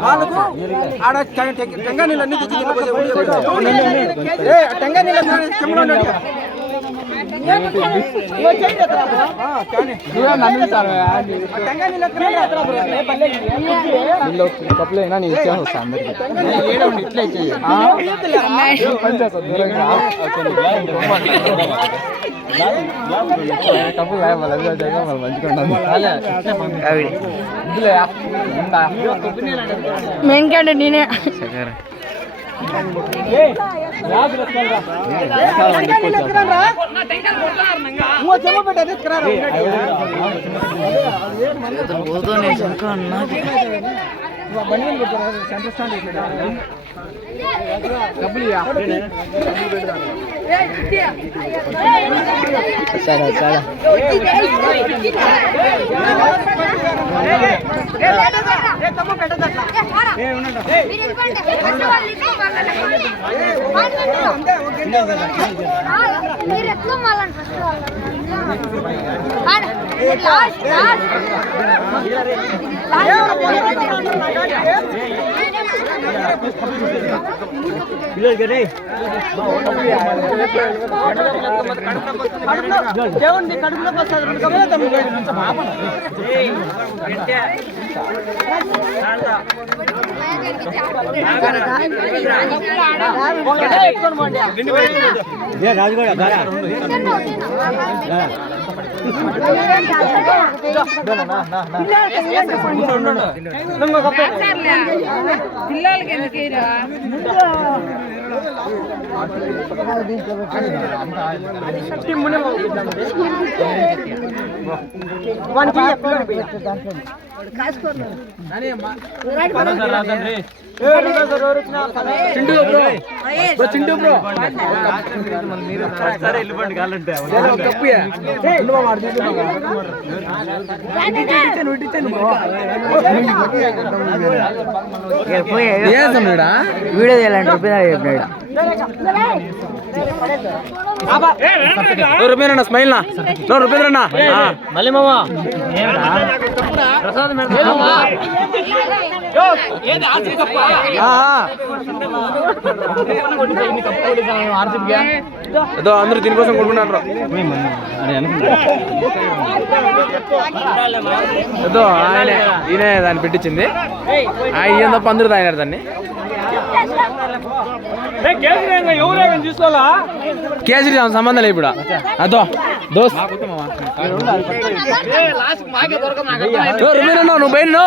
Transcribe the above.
వాళ్ళకు ఆడ టెంగా నీళ్ళన్నీ తెచ్చి టెంగా నీళ్ళ చెమ్మలో కప్పులైనా నేను ఇచ్చే వస్తాను అందరికి ఇట్లా ఇచ్చే కప్పులు మెయిన్ నేనే దేవుని కడుపులోకి వస్తుంది పిల్లలకి ఎందుకు వీడియో చేయాలంటే రూపాయలన్నా స్మైల్ నా రూపాయలన్నా మళ్ళీ మామా ప్రసాద్ ఏదో అందరూ దీనికోసం కొనుక్కున్నారు ఏదో ఈయనే దాన్ని పెట్టించింది ఈయన తప్ప అందరూ తాగినారు దాన్ని కేసరి సంబంధం లేదు ఇప్పుడు అదో దోస్త్ నువ్వు పోయినా